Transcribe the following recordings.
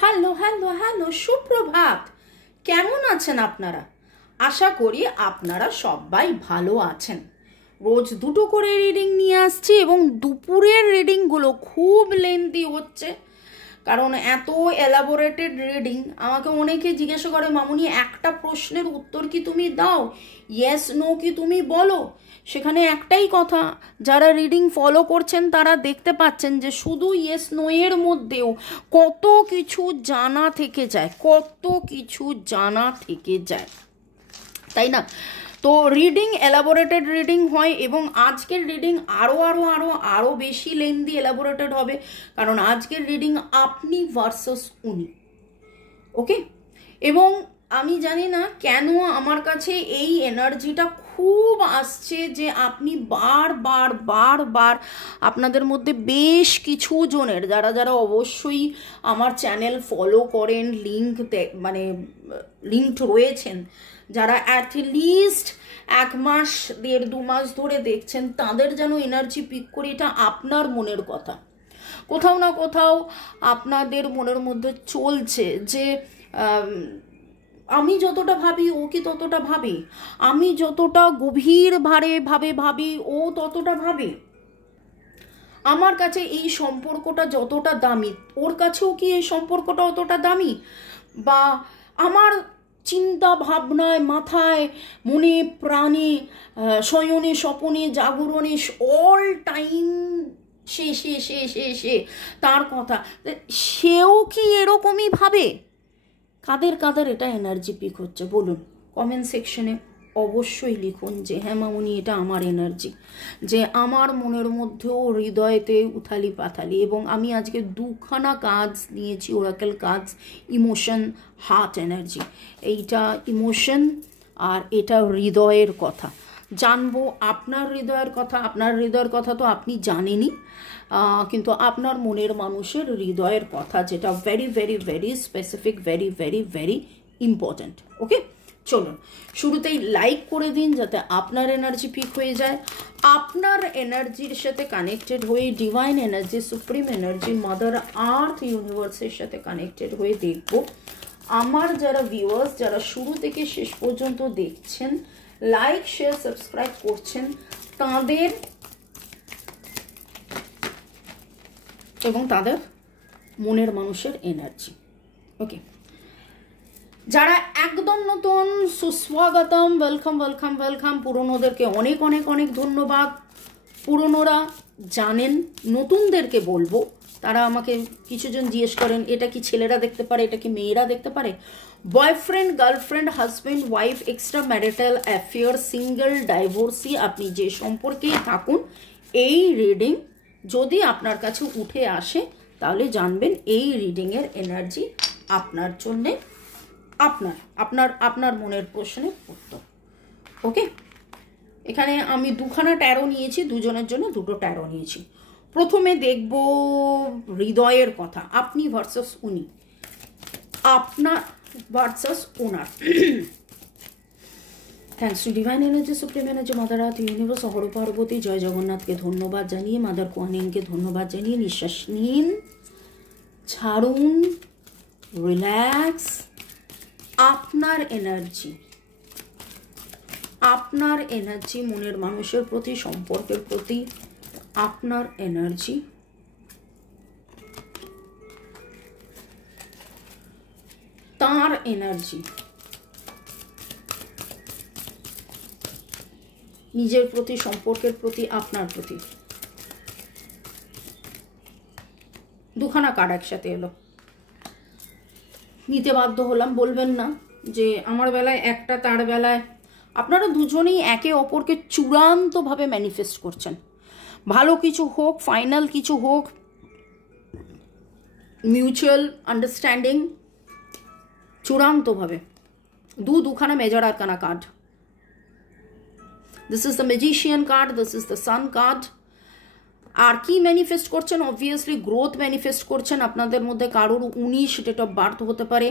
Hello hello hello, সুপ্রভাত। কেমন আছেন আপনারা? আশা করি আপনারা সবাই ভালো আছেন। রোজ দুটো করে রিডিং নিয়ে আসছি এবং দুপুরের রিডিংগুলো খুব লেন্থি হচ্ছে, কারণ এত এলাবোরেটেড রিডিং। আমাকে অনেকে জিজ্ঞাসা করে, মামুনি একটা প্রশ্নের উত্তর কি তুমি দাও, ইয়েস নো কি তুমি বলো? সেখানে একটাই কথা, যারা রিডিং ফলো করছেন তারা দেখতে পাচ্ছেন যে শুধু ইয়েস নো এর মধ্যেও কত কিছু জানা থেকে যায়, কত কিছু জানা থেকে যায়, তাই না? তো রিডিং এলাবোরেটেড রিডিং হয় এবং আজকের রিডিং আরও আরও আরও আরও বেশি লেন্দি এলাবোরেটেড হবে, কারণ আজকের রিডিং আপনি ভার্সেস উনি। ওকে, এবং আমি জানি না কেন আমার কাছে এই এনার্জিটা খুব আসছে যে আপনি বারবার বারবার আপনাদের মধ্যে বেশ কিছু জনের, যারা যারা অবশ্যই আমার চ্যানেল ফলো করেন, লিঙ্কড রয়েছেন, যারা অ্যাটলিস্ট 1 মাস 1.5-2 মাস ধরে দেখছেন, তাদের যেন এনার্জি পিক করি। এটা আপনার মনের কথা। কোথাও না কোথাও আপনাদের মনের মধ্যে চলছে যে আমি যতটা ভাবি ও কি ততটা ভাবে, আমি যতটা গভীর ভাবে ভাবি ও ততটা ভাবে, আমার কাছে এই সম্পর্কটা যতটা দামি ওর কাছেও কি এই সম্পর্কটা অতটা দামি, বা আমার চিন্তা ভাবনায়, মাথায়, মনে প্রাণে, শয়নে স্বপনে জাগরণে অল টাইম সে তার কথা, সেও কি এরকমই ভাবে? কাদের কাদের এটা এনার্জি পিক হচ্ছে বলুন? কমেন্ট সেকশনে অবশ্যই লিখুন যে হ্যাঁ মামুনি, এটা আমার এনার্জি, যে আমার মনের মধ্যেও হৃদয়তে উথালি পাথালি। এবং আমি আজকে 2খানা কাজ নিয়েছি, ওরাকেল কাজ, ইমোশন, হার্ট এনার্জি। এইটা ইমোশন আর এটা হৃদয়ের কথা। জানবো আপনার হৃদয়ের কথা। আপনার হৃদয়ের কথা তো আপনি জানেনই, কিন্তু আপনার মনের মানুষের হৃদয়ের কথা, যেটা very very very specific, very very very important. Okay, চলুন শুরুতেই লাইক করে দিন যাতে আপনার এনার্জি পিক হয়ে যায়। আপনার এনার্জির সাথে কানেক্টেড হয়ে divine energy, supreme energy, mother earth ইউনিভার্সের সাথে কানেক্টেড হয়ে দেখব আমার যারা ভিউয়ার্স, যারা শুরু থেকে শেষ পর্যন্ত দেখছেন, লাইক শেয়ার সাবস্ক্রাইব করছেন, তাদের এবং তাদের মনের মানুষের এনার্জি। ওকে, যারা একদম নতুন, সুস্বাগতম, ওয়েলকাম ওয়েলকাম ওয়েলকাম। পুরনোদেরকে অনেক অনেক অনেক ধন্যবাদ। পুরনোরা জানেন, নতুনদেরকে বলবো, তারা আমাকে কিছুজন জিজ্ঞেস করেন এটা কি ছেলেরা দেখতে পারে, এটা কি মেয়েরা দেখতে পারে? Boyfriend, girlfriend, husband, wife, extra marital affair, single, divorcee, আপনি যে সম্পর্কেই থাকুন, এই রিডিং যদি আপনার কাছে উঠে আসে তাহলে জানবেন এই রিডিংয়ের এনার্জি আপনার জন্যে, আপনার মনের প্রশ্নের উত্তর। ওকে, এখানে আমি 2খানা ট্যারো নিয়েছি, দুজনের জন্য 2টো ট্যারো নিয়েছি। প্রথমে দেখব হৃদয়ের কথা, আপনি ভার্সাস উনি, আপনার versus owner. Thanks to divine energy, supreme energy, mother earth universe, অহর পার্বতী, জয় জগন্নাথকে ধন্যবাদ জানিয়ে, মাদার কোয়ানিনকে ধন্যবাদ জানিয়ে নিঃশ্বাস নিন, ছাড়ুন, রিল্যাক্স। আপনার এনার্জি মনের মানুষের প্রতি, সম্পর্কের প্রতি, আপনার এনার্জি, তার এনার্জি, নিজের প্রতি, সম্পর্কের প্রতি, আপনার প্রতি। 2খানা কার্ড একসাথে এলো, নিতে বাধ্য হলাম। বলবেন না যে আমার বেলায় একটা, তার বেলায়। আপনারা দুজনেই একে অপরকে চূড়ান্তভাবে ম্যানিফেস্ট করছেন। ভালো কিছু হোক, ফাইনাল কিছু হোক, মিউচুয়াল আন্ডারস্ট্যান্ডিং, চূড়ান্তভাবে। 2খানা major arcana card. This is the magician card, this is the sun card. আর কি ম্যানিফেস্ট করছেন? অবভিয়াসলি গ্রোথ ম্যানিফেস্ট করছেন। আপনাদের মধ্যে কারোর 19 ডেট অফ বার্থ হতে পারে,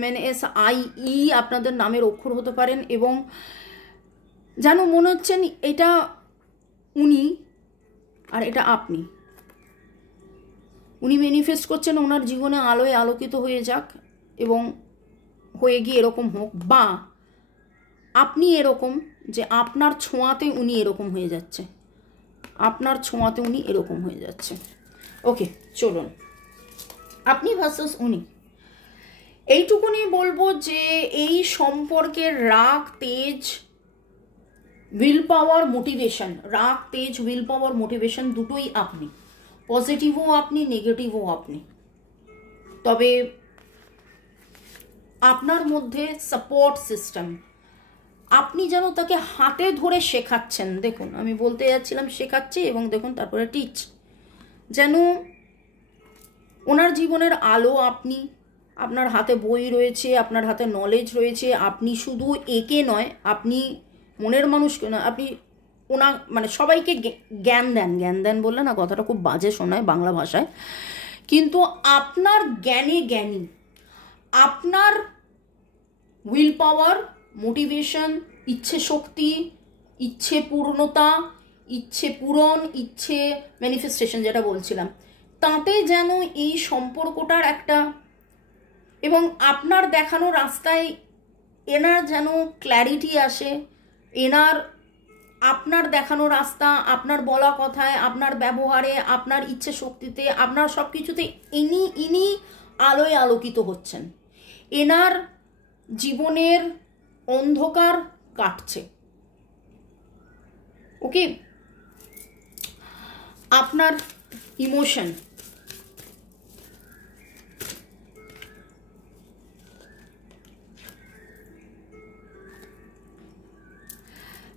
MNSI আপনাদের নামের অক্ষর হতে পারেন, এবং যেন মনে হচ্ছেন এটা উনি আর এটা আপনি। উনি ম্যানিফেস্ট করছেন ওনার জীবনে আলোয় আলোকিত হয়ে যাক এবং হয়ে গিয়ে এরকম হোক, বা আপনি এরকম যে আপনার ছোঁয়াতে উনি এরকম হয়ে যাচ্ছে, আপনার ছোঁয়াতে উনি এরকম হয়ে যাচ্ছে। ওকে, চলুন আপনি ভার্সাস উনি। এইটুকুনি বলবো যে এই সম্পর্কের রাগ, তেজ, উইল পাওয়ার, মোটিভেশন, রাগ, তেজ, উইল পাওয়ার, মোটিভেশন দুটোই আপনি, পজিটিভও আপনি, নেগেটিভও আপনি। তবে আপনার মধ্যে সাপোর্ট সিস্টেম, আপনি যেন তাকে হাতে ধরে শেখাচ্ছেন। দেখুন আমি বলতে যাচ্ছিলাম শেখাচ্ছি, এবং দেখুন তারপরে টিচ, যেন ওনার জীবনের আলো আপনি, আপনার হাতে বই রয়েছে, আপনার হাতে নলেজ রয়েছে, আপনি শুধু একে নয়, আপনি মনের মানুষকে নয়, আপনি ওনা মানে সবাইকে জ্ঞান দেন। জ্ঞান দেন বললে না, কথাটা খুব বাজে শোনায় বাংলা ভাষায়, কিন্তু আপনার জ্ঞানে জ্ঞানী, আপনার উইল পাওয়ার, মোটিভেশন, ইচ্ছে শক্তি, ইচ্ছে পূর্ণতা, ইচ্ছে পূরণ, ইচ্ছে ম্যানিফেস্টেশন যেটা বলছিলাম, তাতে যেন এই সম্পর্কটার একটা, এবং আপনার দেখানো রাস্তায় এনার যেন ক্ল্যারিটি আসে, এনার আপনার দেখানো রাস্তা, আপনার বলা কথায়, আপনার ব্যবহারে, আপনার ইচ্ছে শক্তিতে, আপনার সব কিছুতে ইনি আলোয় আলোকিত হচ্ছেন, এনার জীবনের অন্ধকার কাটছে। ওকে, আপনার ইমোশন,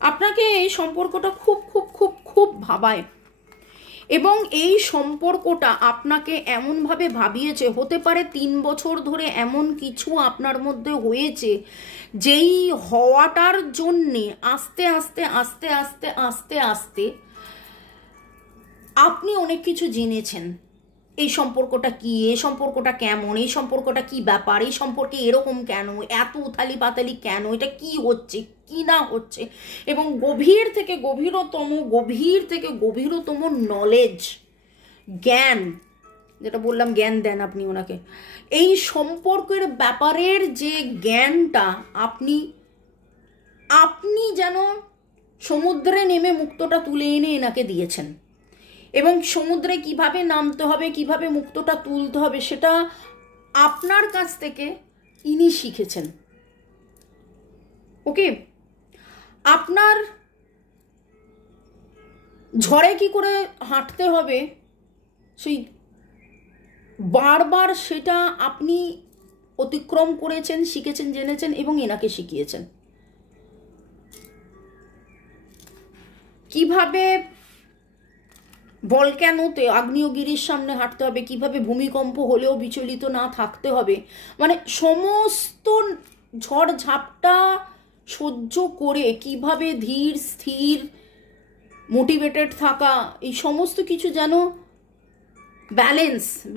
আপনাকে এই সম্পর্কটা খুব খুব খুব খুব ভাবায়, এবং এই সম্পর্কটা আপনাকে এমনভাবে ভাবিয়েছে, হতে পারে 3 বছর ধরে এমন কিছু আপনার মধ্যে হয়েছে যেই হওয়াটার জন্যে আস্তে আস্তে আস্তে আস্তে আস্তে আস্তে আপনি অনেক কিছু জেনেছেন। এই সম্পর্কটা কি, এই সম্পর্কটা কেমন, এই সম্পর্কটা কি ব্যাপার, এই সম্পর্কে এরকম কেন, এত উথালি পাতালি কেন, এটা কি হচ্ছে কি না হচ্ছে, এবং গভীর থেকে গভীরতম নলেজ, জ্ঞান, যেটা বললাম জ্ঞান দেন আপনি ওনাকে, এই সম্পর্কের ব্যাপারের যে জ্ঞানটা আপনি যেন সমুদ্রে নেমে মুক্তটা তুলে এনে এনাকে দিয়েছেন, এবং সমুদ্রে কিভাবে নামতে হবে, কিভাবে মুক্তটা তুলতে হবে, সেটা আপনার কাছ থেকে ইনি শিখেছেন। ওকে, আপনার ঝড়ে কি করে হাঁটতে হবে সেই বারবার সেটা আপনি অতিক্রম করেছেন, শিখেছেন, জেনেছেন, এবং এনাকে শিখিয়েছেন। কিভাবে ভলক্যানোতে, আগ্নেয়গিরির সামনে হাঁটতে হবে, কিভাবে ভূমিকম্প হলেও বিচলিত না থাকতে হবে, মানে সমস্ত ঝড় ঝাপটা সহ্য করে কিভাবে ধীর স্থির মোটিভেটেড থাকা, এই সমস্ত কিছু যেন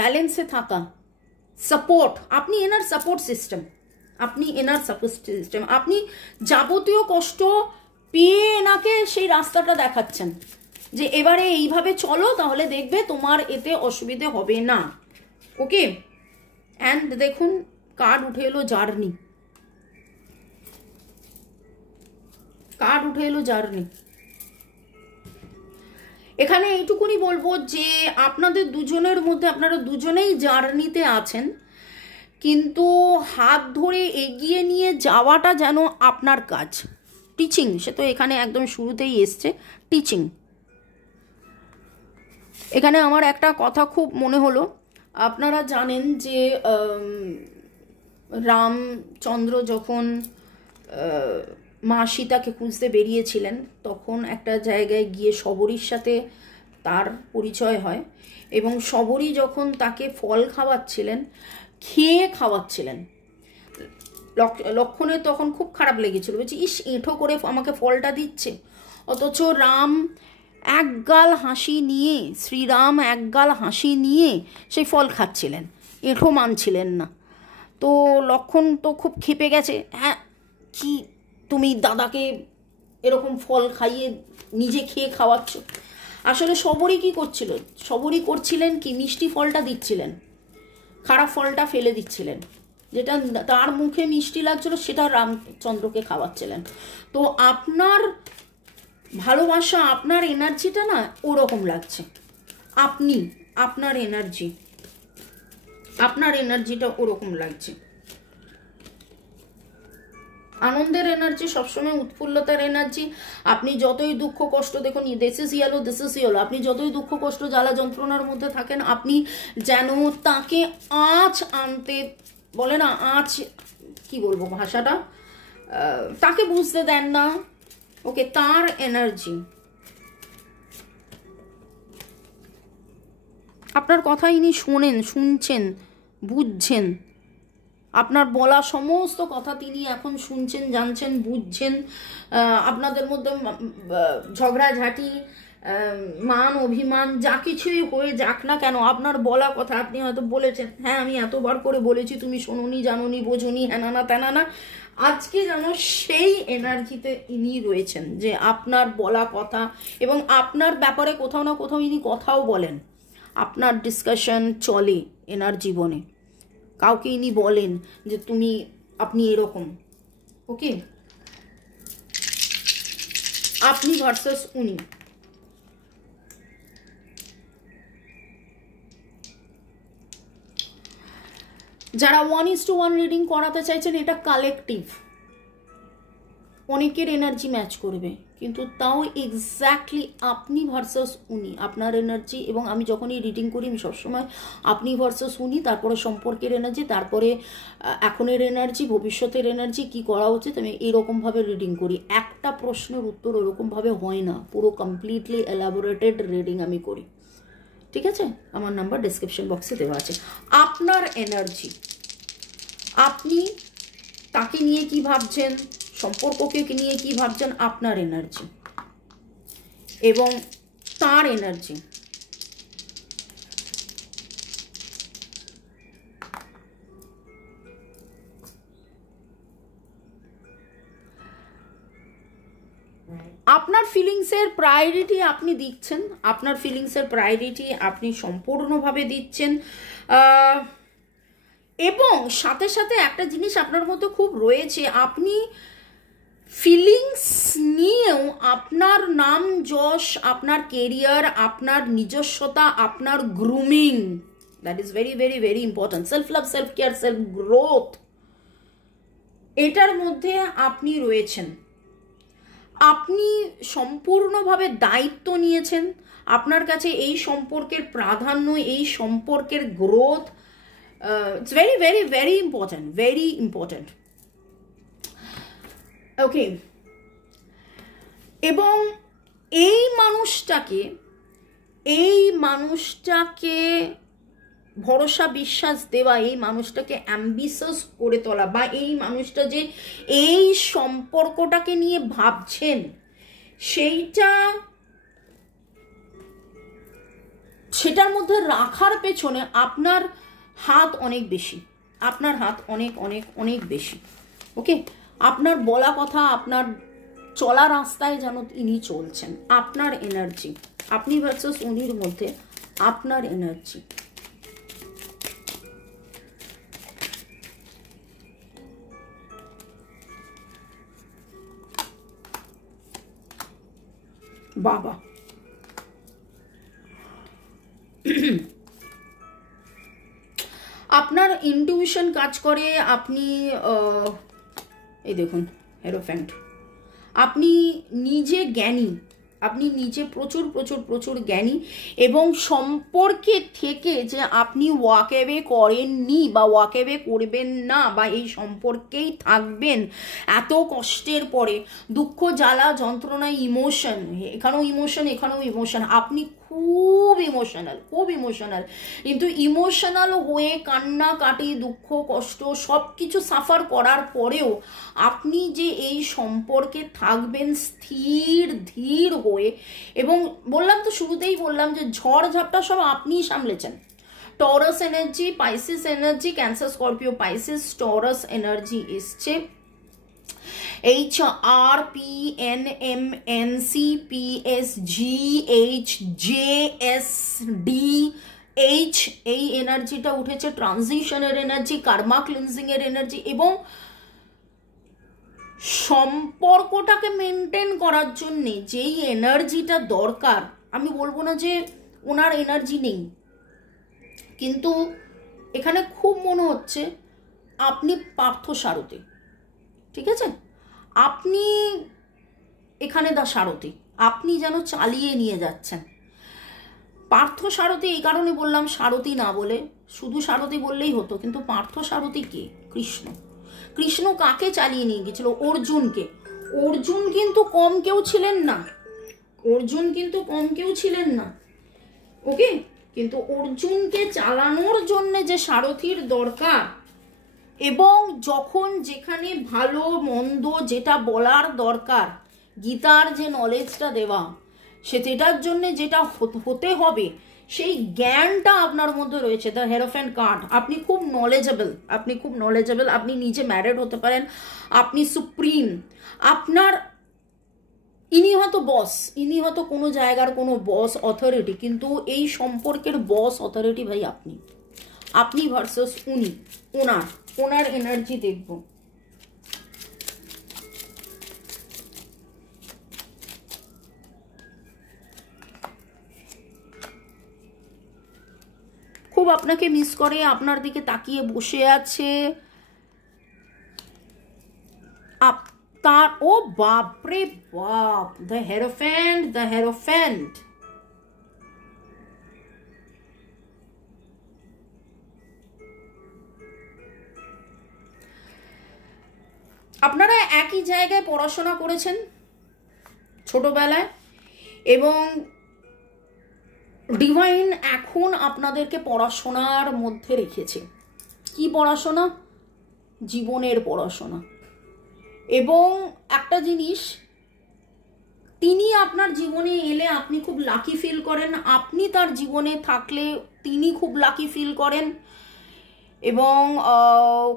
ব্যালেন্সে থাকা, সাপোর্ট, আপনি এনার সাপোর্ট সিস্টেম, আপনি যাবতীয় কষ্ট পেয়ে এনাকে সেই রাস্তাটা দেখাচ্ছেন যে এবারে এইভাবে চলো, তাহলে দেখবে তোমার এতে অসুবিধে হবে না। ওকে, অ্যান্ড দেখুন কার্ড উঠে এলো জার্নি, এখানে এইটুকুনি বলবো যে আপনাদের দুজনের মধ্যে, আপনারা দুজনেই জার্নিতে আছেন, কিন্তু হাত ধরে এগিয়ে নিয়ে যাওয়াটা যেন আপনার কাজ। টিচিং, সে তো এখানে একদম শুরুতেই এসছে, টিচিং। এখানে আমার একটা কথা খুব মনে হলো, আপনারা জানেন যে রামচন্দ্র যখন মা সীতাকে খুঁজতে বেরিয়েছিলেন, তখন একটা জায়গায় গিয়ে শবরীর সাথে তার পরিচয় হয়, এবং শবরী যখন তাকে ফল খাওয়াচ্ছিলেন, লক্ষণের তখন খুব খারাপ লেগেছিল, বলছি ইস এঁঠো করে আমাকে ফলটা দিচ্ছে, অথচ শ্রীরাম একগাল হাসি নিয়ে সেই ফল খাচ্ছিলেন, এঁঠো মানছিলেন না। তো লক্ষণ তো খুব ক্ষেপে গেছে, হ্যাঁ কি তুমি দাদাকে এরকম ফল খাইয়ে নিজে খেয়ে খাওয়াচ্ছ। আসলে সবরই কি করছিল, সবরই করছিলেন কি, মিষ্টি ফলটা দিচ্ছিলেন, খারাপ ফলটা ফেলে দিচ্ছিলেন, যেটা তার মুখে মিষ্টি লাগছিল সেটা রামচন্দ্রকে খাওয়াচ্ছিলেন। তো আপনার ভালোবাসা, আপনার এনার্জিটা না ওরকম লাগছে, আপনার এনার্জিটা ওরকম লাগছে। আনন্দের এনার্জি, সবসময় উৎফুল্লতার এনার্জি। আপনি যতই দুঃখ কষ্ট, দেখুন দিস ইজ ইয়েলো, আপনি যতই দুঃখ কষ্ট জ্বালা যন্ত্রণার মধ্যে থাকেন, আপনি যেন তাকে আঁচ আনতে, বলে না আঁচ, কি বলবো ভাষাটা, তাকে বুঝতে দেন না। ওকে, তার এনার্জি, আপনার কথা ইনি শুনছেন, বুঝছেন, আপনার বলা সমস্ত কথা তিনি এখন শুনছেন, জানছেন, বুঝছেন। আপনাদের মধ্যে ঝগড়াঝাঁটি, মান অভিমান যা কিছুই হয়ে যাক না কেন, আপনার বলা কথা, আপনি হয়তো বলেছেন হ্যাঁ আমি এতবার করে বলেছি, তুমি শোনোনি, জানোনি, বোঝোনি, হ্যানা তেনানা, আজকে যেন সেই এনার্জিতে ইনি রয়েছেন যে আপনার বলা কথা এবং আপনার ব্যাপারে কোথাও না কোথাও ইনি কথাও বলেন, আপনার ডিসকাশন চলে এনার জীবনে, কাউকে ইনি বলেন যে আপনি এরকম। ওকে, আপনি ভার্সাস উনি। যারা 1:1 রিডিং করাতে চাইছেন, এটা কালেকটিভ, অনেকের এনার্জি ম্যাচ করবে, কিন্তু তাও এক্স্যাক্টলি আপনি ভার্সাস উনি, আপনার এনার্জি। এবং আমি যখনই রিডিং করি আমি সবসময় আপনি ভার্সাস উনি, তারপরে সম্পর্কের এনার্জি, তারপরে এখনের এনার্জি, ভবিষ্যতের এনার্জি, কি করা উচিত, আমি এরকমভাবে রিডিং করি। একটা প্রশ্নের উত্তর ওরকমভাবে হয় না, পুরো কমপ্লিটলি এলাবোরেটেড রিডিং আমি করি। ঠিক আছে, আমার নাম্বার ডেসক্রিপশন বক্সে দেওয়া আছে। আপনার এনার্জি, আপনি তাকে নিয়ে কি ভাবছেন, সম্পর্ককে নিয়ে কি ভাবছেন, আপনার এনার্জি এবং তার এনার্জি। আপনার ফিলিংসের প্রায়োরিটি আপনি দিচ্ছেন, আপনার ফিলিংসের প্রায়োরিটি আপনি সম্পূর্ণভাবে দিচ্ছেন। এবং সাথে সাথে একটা জিনিস আপনার মধ্যে খুব রয়েছে, আপনি ফিলিংস নিয়েও আপনার নাম যশ, আপনার কেরিয়ার, আপনার নিজস্বতা, আপনার grooming, that is very very very important, self love, self care, self growth, এটার মধ্যে আপনি রয়েছেন। আপনি সম্পূর্ণভাবে দায়িত্ব নিয়েছেন, আপনার কাছে এই সম্পর্কের প্রাধান্য, এই সম্পর্কের growth, it's very very very important, very important. Okay, এবং এই মানুষটাকে ভরসা বিশ্বাস দেওয়া, এই মানুষটাকে অ্যাম্বিশাস করে তোলা, বা এই মানুষটা যে এই সম্পর্কটাকে নিয়ে ভাবছেন, সেটার মধ্যে রাখার পেছনে আপনার হাত অনেক বেশি, আপনার হাত অনেক অনেক অনেক বেশি। ওকে, আপনার বলা কথা, আপনার চলা রাস্তায় যেন ইনি চলছেন। আপনার এনার্জি, আপনি ভার্সাস উনির মধ্যে আপনার এনার্জি। বাবা, আপনার ইনটিউশন কাজ করে, আপনি এই দেখুন হেরোফ্যান্ট, আপনি নিজে জ্ঞানী, আপনি নিজে প্রচুর প্রচুর প্রচুর জ্ঞানী, এবং সম্পর্কে থেকে যে আপনি ওয়াক অ্যাওয়ে করেননি বা ওয়াক অ্যাওয়ে করবেন না, বা এই সম্পর্কেই থাকবেন এত কষ্টের পরে, দুঃখ, জ্বালা, যন্ত্রণা, ইমোশন, এখানেও ইমোশন, এখানেও ইমোশন, আপনি খুব ইমোশনাল, কিন্তু ইমোশনাল হয়ে কান্নাকাটি, দুঃখ, কষ্ট সব কিছু সাফার করার পরেও আপনি যে এই সম্পর্কে থাকবেন স্থির ধীর হয়ে, এবং বললাম তো, শুরুতেই বললাম যে ঝড় ঝাপটা সব আপনিই সামলেছেন। Taurus energy, Pisces energy, Cancer, Scorpio, Pisces, Taurus energy এসছে, HRPNMNCPSGHJSD এই এনার্জিটা উঠেছে ট্রানজিশনের এনার্জি, কার্মা ক্লিনজিং এর এনার্জি, এবং সম্পর্কটাকে মেনটেন করার জন্যে যেই এনার্জিটা দরকার, আমি বলবো না যে ওনার এনার্জি নেই, কিন্তু এখানে খুব মনে হচ্ছে আপনি পার্থসারথী, ঠিক আছে, আপনি এখানে দা সারথী, আপনি যেন চালিয়ে নিয়ে যাচ্ছেন। পার্থসারথী এই কারণে বললাম, সারথী না বলে, শুধু সারথী বললেই হতো, কিন্তু পার্থসারথী কে? কৃষ্ণ। কৃষ্ণ কাকে চালিয়ে নিয়ে গেছিল? অর্জুনকে। অর্জুন কিন্তু কম কেউ ছিলেন না, অর্জুন কিন্তু কম কেউ ছিলেন না, ওকে। কিন্তু অর্জুনকে চালানোর জন্য যে সারথীর দরকার, এবং যখন যেখানে ভালো মন্দ যেটা বলার দরকার, গীতার যে নলেজটা দেওয়া, সেটার জন্য যেটা হতে হবে, সেই জ্ঞানটা আপনার মধ্যে রয়েছে। দ্য হেরোফ্যান্ট কার্ড, আপনি খুব নলেজেবল, আপনি খুব নলেজেবল, আপনি নিজে ম্যারিড হতে পারেন, আপনি সুপ্রিম, আপনার ইনি হয়তো বস, ইনি হয়তো কোনো জায়গার কোনো বস অথরিটি, কিন্তু এই সম্পর্কের বস অথরিটি ভাই আপনি, আপনি ভার্সেস উনি, ওনার এনার্জি দেখব। খুব আপনাকে মিস করে, আপনার দিকে তাকিয়ে বসে আছে, তার, ও বাপরে বাপ, দ্য হেরোফ্যান্ট, দ্য হেরোফ্যান্ট। আপনারা একই জায়গায় পড়াশোনা করেছেন ছোটবেলায়, এবং ডিভাইন এখন আপনাদেরকে পড়াশোনার মধ্যে রেখেছে। কি পড়াশোনা? জীবনের পড়াশোনা। এবং একটা জিনিস, তিনি আপনার জীবনে এলে আপনি খুব লাকি ফিল করেন, আপনি তার জীবনে থাকলে তিনি খুব লাকি ফিল করেন, এবং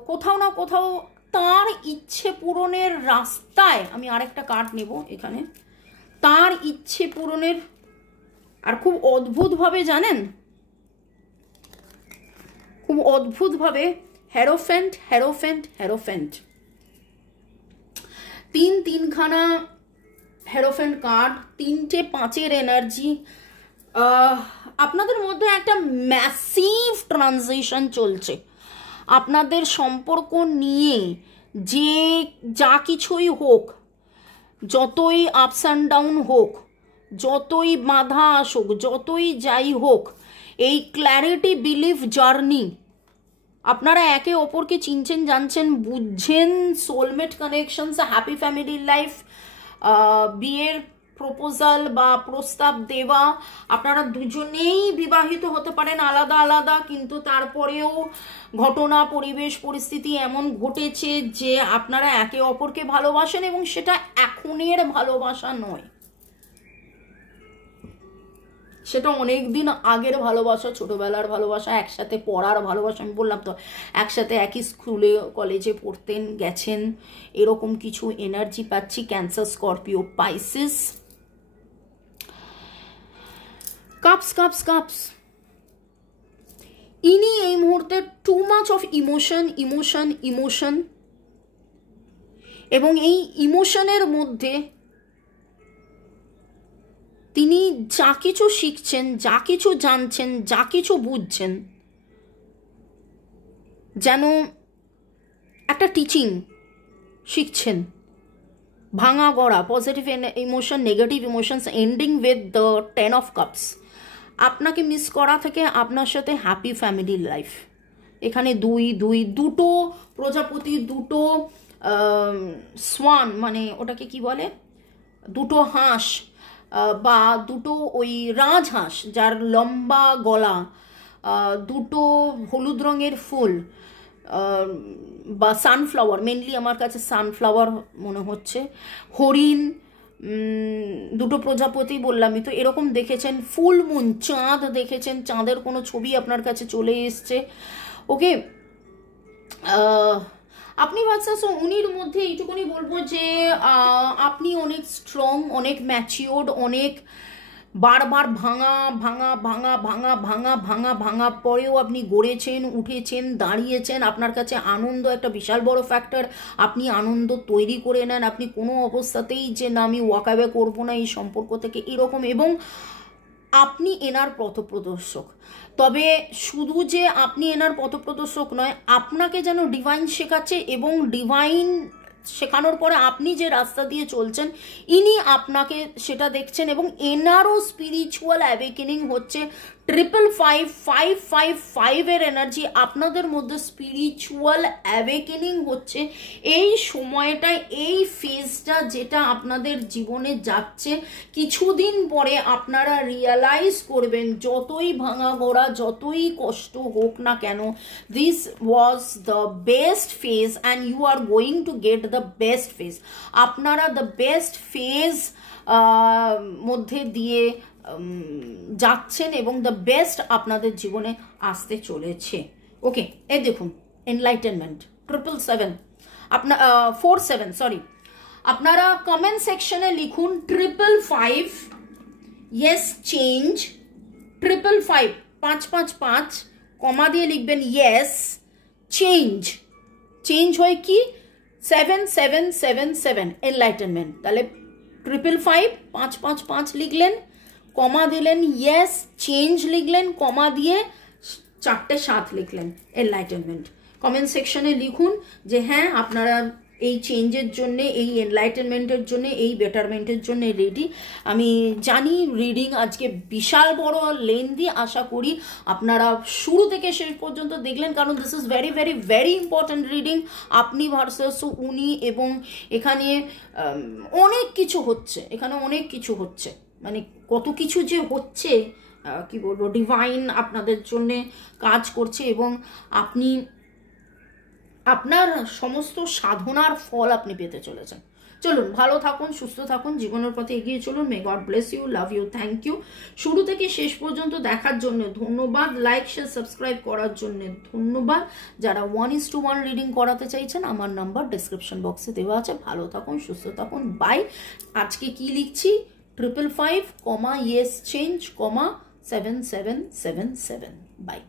কোথাও না কোথাও তার ইচ্ছে পূরণের রাস্তায়, আমি আরেকটা কার্ড নেব এখানে, তার ইচ্ছে পূরণের, আর খুব অদ্ভুতভাবে জানেন, খুব অদ্ভুতভাবে হেরোফ্যান্ট, হেরোফ্যান্ট, হেরোফ্যান্ট, তিনখানা হেরোফ্যান্ট কার্ড, 3টে 5-এর এনার্জি। আপনাদের মধ্যে একটা ম্যাসিভ ট্রানজিশন চলছে আপনাদের সম্পর্ক নিয়ে। যে যা কিছুই হোক, যতই আপস অ্যান্ড ডাউন হোক, যতই বাধা আসুক, যতই যাই হোক, এই ক্ল্যারিটি বিলিফ জার্নি, আপনারা একে অপরকে চিনছেন, জানছেন, বুঝছেন, soulmate connections, happy family life, বিয়ের প্রপোজাল বা প্রস্তাব দেওয়া, আপনারা দুজনেই বিবাহিত হতে পারেন আলাদা আলাদা, কিন্তু তারপরেও ঘটনা, পরিবেশ, পরিস্থিতি এমন ঘটেছে যে আপনারা একে অপরকে ভালোবাসেন, এবং সেটা এখনের ভালোবাসা নয়, সেটা অনেক দিন আগের ভালোবাসা, ছোটবেলার ভালোবাসা, একসাথে পড়ার ভালোবাসা। আমি বললাম তো, একসাথে একই স্কুলে কলেজে পড়তেন, গেছেন, এরকম কিছু এনার্জি পাচ্ছি। Cancer, Scorpio, Pisces, cups, cups, cups. ইনি এই মুহূর্তে too much of emotion, emotion, emotion, এবং এই ইমোশনের মধ্যে তিনি যা কিছু শিখছেন, যা কিছু জানছেন, যা কিছু বুঝছেন, যেন একটা টিচিং শিখছেন, ভাঙা গড়া, positive emotion, negative emotions, ending with the 10 of cups. আপনাকে মিস করা থেকে আপনার সাথে হ্যাপি ফ্যামিলি লাইফ। এখানে দুটো প্রজাপতি, দুটো সোয়ান, মানে ওটাকে কি বলে, দুটো হাঁস, বা দুটো ওই রাজহাঁস যার লম্বা গলা, দুটো হলুদ রঙের ফুল, বা সানফ্লাওয়ার, মেনলি আমার কাছে সানফ্লাওয়ার মনে হচ্ছে, হরিণ, দুটো প্রজাপতি বললামই তো, এরকম দেখেছেন। ফুল মুন, চাঁদ দেখেছেন, চাঁদের কোনো ছবি আপনার কাছে চলে এসছে, ওকে। আপনি ভার্সেস উনির মধ্যে এইটুকুনি বলবো যে আপনি অনেক স্ট্রং, অনেক ম্যাচিওর্ড, অনেক বারবার ভাঙা ভাঙা ভাঙা ভাঙা ভাঙা ভাঙা ভাঙা পরেও আপনি গড়েছেন, উঠেছেন, দাঁড়িয়েছেন। আপনার কাছে আনন্দ একটা বিশাল বড় ফ্যাক্টর। আপনি আনন্দ তৈরি করে নেন। আপনি কোনো অবস্থাতেই যে না আমি ওয়াক অ্যাওয়ে করবো না এই সম্পর্ক থেকে, এরকম। এবং আপনি এনার পথপ্রদর্শক। তবে শুধু যে আপনি এনার পথপ্রদর্শক নয়, আপনাকে যেন ডিভাইন শেখাচ্ছে, এবং ডিভাইন শেখানোর পরে আপনি যে রাস্তা দিয়ে চলছেন ইনি আপনাকে সেটা দেখছেন। এবং এনারও স্পিরিচুয়াল অ্যাওয়েকেনিং হচ্ছে। 555 এর এনার্জি, আপনাদের মধ্যে স্পিরিচুয়াল অ্যাওয়েকেনিং হচ্ছে এই সময়টায়। এই ফেজটা যেটা আপনাদের জীবনে যাচ্ছে, কিছুদিন পরে আপনারা রিয়ালাইজ করবেন যতই ভাঙা গোড়া, যতই কষ্ট হোক না কেন, this was the best phase and you are going to get the best phase. আপনারা দ্য বেস্ট ফেজ মধ্যে দিয়ে যাচ্ছেন এবং দ্য বেস্ট আপনাদের জীবনে আসতে চলেছে। ওকে, এই দেখুন এনলাইটেনমেন্ট 777 আপনার 47, সরি। আপনারা কমেন্ট সেকশনে লিখুন 555 ইয়েস চেঞ্জ, 555 555 কমা দিয়ে লিখবেন ইয়েস চেঞ্জ। চেঞ্জ হয় কি 7777 এনলাইটেনমেন্ট। তাহলে 555 555 লিখলেন, কমা দিলেন, ইয়েস চেঞ্জ লিখলেন, কমা দিয়ে 4টে 7 লিখলেন, এনলাইটেনমেন্ট। কমেন্ট সেকশনে লিখুন যে হ্যাঁ আপনারা এই চেঞ্জের জন্য, এই এনলাইটেনমেন্টের জন্য, এই বেটারমেন্টের জন্য রেডি। আমি জানি রিডিং আজকে বিশাল বড় লেন্দি, আশা করি আপনারা শুরু থেকে শেষ পর্যন্ত দেখলেন, কারণ this is very very very important reading. আপনি ভার্সেস উনি, এবং এখানে অনেক কিছু হচ্ছে, এখানে অনেক কিছু হচ্ছে, মানে কত কিছু যে হচ্ছে কি বলবো, ডিভাইন আপনাদের জন্য কাজ করছে এবং আপনি আপনার সমস্ত সাধনার ফল আপনি পেতে চলেছেন। চলুন, ভালো থাকুন, সুস্থ থাকুন, জীবনের পথে এগিয়ে চলুন। May God bless you, love you, thank you. শুরু থেকে শেষ পর্যন্ত দেখার জন্য ধন্যবাদ। লাইক শেয়ার সাবস্ক্রাইব করার জন্য ধন্যবাদ। যারা 1:1 রিডিং করাতে চাইছেন, আমার নাম্বার ডিসক্রিপশন বক্সে দেওয়া আছে। ভালো থাকুন, সুস্থ থাকুন, বাই। আজকে কি লিখছি 555, ইয়েস চেঞ্জ, 7777, বাই।